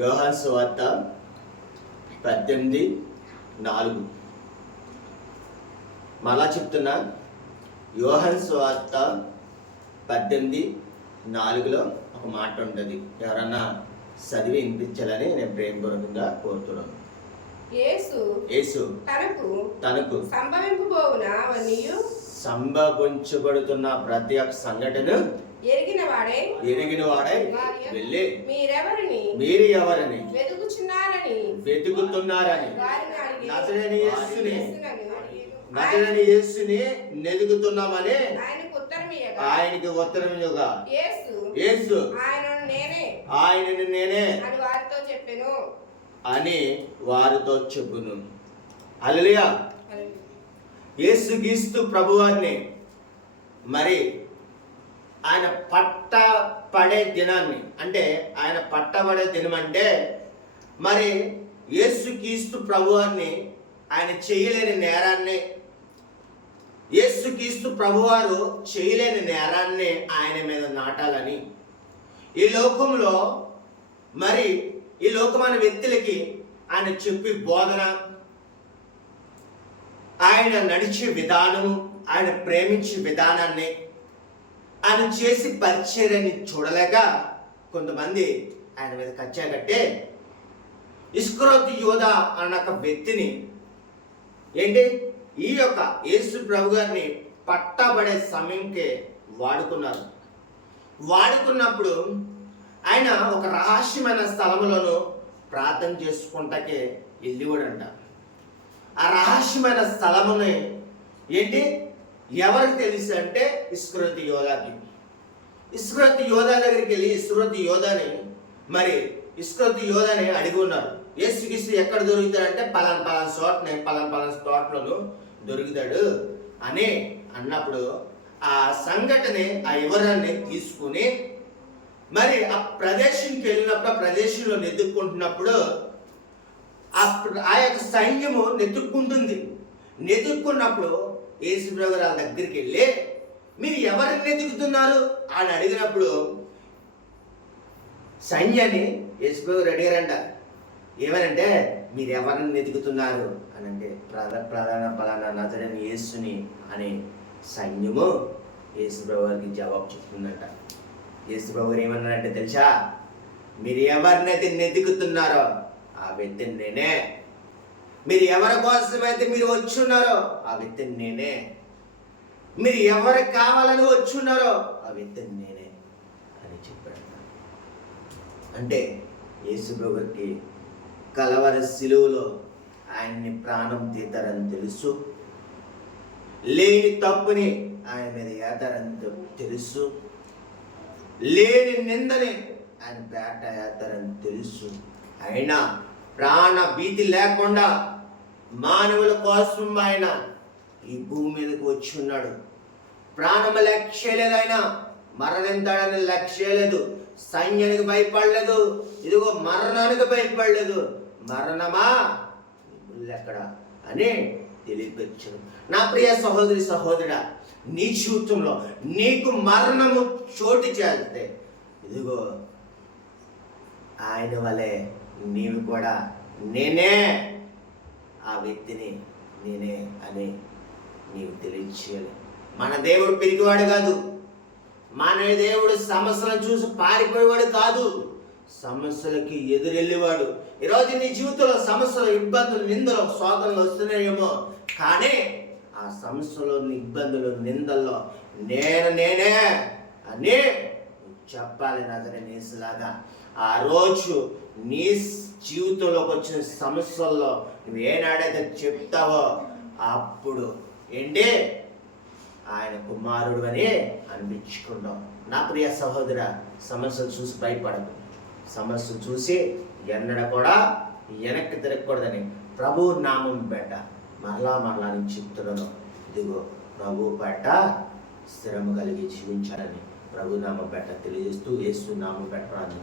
యోహాను సువార్త 18:4. మళ్ళా చెప్తున్నా, యోహాను సువార్త 18:4లో ఒక మాట ఉంటుంది. ఎవరన్నా చదివి వినిపించాలని నేను ప్రేమపూర్వకంగా కోరుతున్నాను. యేసు తనకు సంభవించబడుతున్న ప్రతి ఒక్క సంఘటన ఎరిగిన వాడై వెళ్ళి మీరు ఎవరిని వెతుకుతున్నారని నజరేయుని యేసుని వెతుకుతున్నామని ఆయనకి ఉత్తరం ఇవ్వగా, యేసు ఆయనను నేనే అని వారితో చెప్పును. హల్లెలూయా. యేసుక్రీస్తు ప్రభువారిని మరి ఆయన పట్టబడే దినాన్ని, అంటే ఆయన పట్టబడే దినం అంటే మరి యేసుక్రీస్తు ప్రభువారిని ఆయన చేయలేని నేరాన్ని, యేసుక్రీస్తు ప్రభువారు చేయలేని నేరాన్ని ఆయన మీద నాటాలని ఈ లోకంలో మరి ఈ లోకమైన వ్యక్తులకి ఆయన చెప్పి బోధన, ఆయన నడిచే విధానము, ఆయన ప్రేమించే విధానాన్ని ఆయన చేసి పరిచర్యని చూడలేక కొంతమంది ఆయన మీద కచ్చా కట్టే ఇస్కరియోతు యూదా అన్న ఒక వ్యక్తిని ఏంటి ఈ యొక్క యేసు ప్రభు గారిని పట్టబడే సమయంకే వాడుకున్నప్పుడు ఆయన ఒక రహస్యమైన స్థలములను ప్రార్థన చేసుకుంటాకే వెళ్ళివాడంట. ఆ రహస్యమైన స్థలముని ఏంటి ఎవరికి తెలుసు అంటే ఇస్కరియోతు యోధాకి. ఇస్కరియోతు యోధా దగ్గరికి వెళ్ళి ఇస్కరియోతు యోధాని అడిగి ఉన్నారు. యేసుక్రీస్తు ఎక్కడ దొరుకుతాడంటే పలానా చోటనే పలానా తోటలోను దొరుకుతాడు అని అన్నప్పుడు ఆ సంఘటన ఆ వివరాన్ని తీసుకుని మరి ఆ ప్రదేశానికి వెళ్ళినప్పుడు, ఆ ప్రదేశంలో నెతుక్కుంటున్నప్పుడు ఆ యొక్క సైన్యము నెతుక్కున్నప్పుడు యేసు ప్రభు వాళ్ళ దగ్గరికి వెళ్ళి మీరు ఎవరిని వెతుకుతున్నారు అని అడిగినప్పుడు సైన్యాన్ని యేసు ప్రభు అడిగారంట. ఏమనంటే మీరు ఎవరిని వెతుకుతున్నారు అని అంటే పలానా నజరేయుని యేసుని అనే సైన్యము యేసు ప్రభు వారికి జవాబు చెప్తుందంట. యేసు ప్రభు గారు ఏమన్నారంటే తెలుసా, మీరు ఎవరినైతే వెతుకుతున్నారో ఆ వ్యక్తిని నేనే, మీరు ఎవరి కోసమైతే మీరు వచ్చున్నారో ఆ వ్యక్తిని నేనే, మీరు ఎవరికి కావాలని వచ్చున్నారో ఆ వ్యక్తిని నేనే అని చెప్పాడు. అంటే యేసు ప్రభు గారికి కలవరి సిలువలో ఆయన్ని ప్రాణం తీతారని తెలుసు, లేని తప్పుని ఆయన మీద వేతారని తెలుసు, లేని నిందని ఆయన పేట వేస్తారని తెలుసు. అయినా ప్రాణ భీతి లేకుండా మానవుల కోసం ఆయన ఈ భూమి మీదకి వచ్చి ఉన్నాడు. ప్రాణము లక్ష్య లేదు, ఆయన మరణింతాడని లక్ష్య లేదు, సైన్యానికి భయపడలేదు, ఇదిగో మరణానికి భయపడలేదు. మరణమా ఎక్కడ అని తెలియపరచను. నా ప్రియ సహోదరి సహోదరుడా, నీ జీవితంలో నీకు మరణము చోటు చేస్తే ఇదిగో ఆయన వలె నీవు కూడా నేనే ఆ వ్యక్తిని నేనే అని నీవు తెలియచేయాలి. మన దేవుడు పిరికివాడు కాదు, మన దేవుడు సమస్యలను చూసి పారిపోయేవాడు కాదు, సమస్యలకి ఎదురెళ్ళేవాడు. ఈరోజు నీ జీవితంలో సమస్యలు, ఇబ్బందులు, నిందలు, శోధనలు వస్తున్నాయేమో, కానీ ఆ సమస్యలో, ఇబ్బందులు, నిందల్లో నేనే అని చెప్పాలి. నజరేయుని యేసులాగా ఆ రోజు నీ జీవితంలోకి వచ్చిన సమస్యల్లో నువ్వు ఏనాడైతే చెప్తావో అప్పుడు ఏంటి ఆయన కుమారుడు అని అనిపించుకుంటావు. నా ప్రియ సహోదర, సమస్యలు చూసి భయపడదు, సమస్యలు చూసి ఎన్నడ కూడా వెనక్కి తిరగకూడదని ప్రభు నామం పెట్ట మరలా నేను చెప్తున్నాను. ఇదిగో ప్రభు పెట్ట స్థిరము కలిగి జీవించాలని ప్రభు నామం పెట్ట తెలియజేస్తూ యేసు నామం పెట్ట ప్రార్థన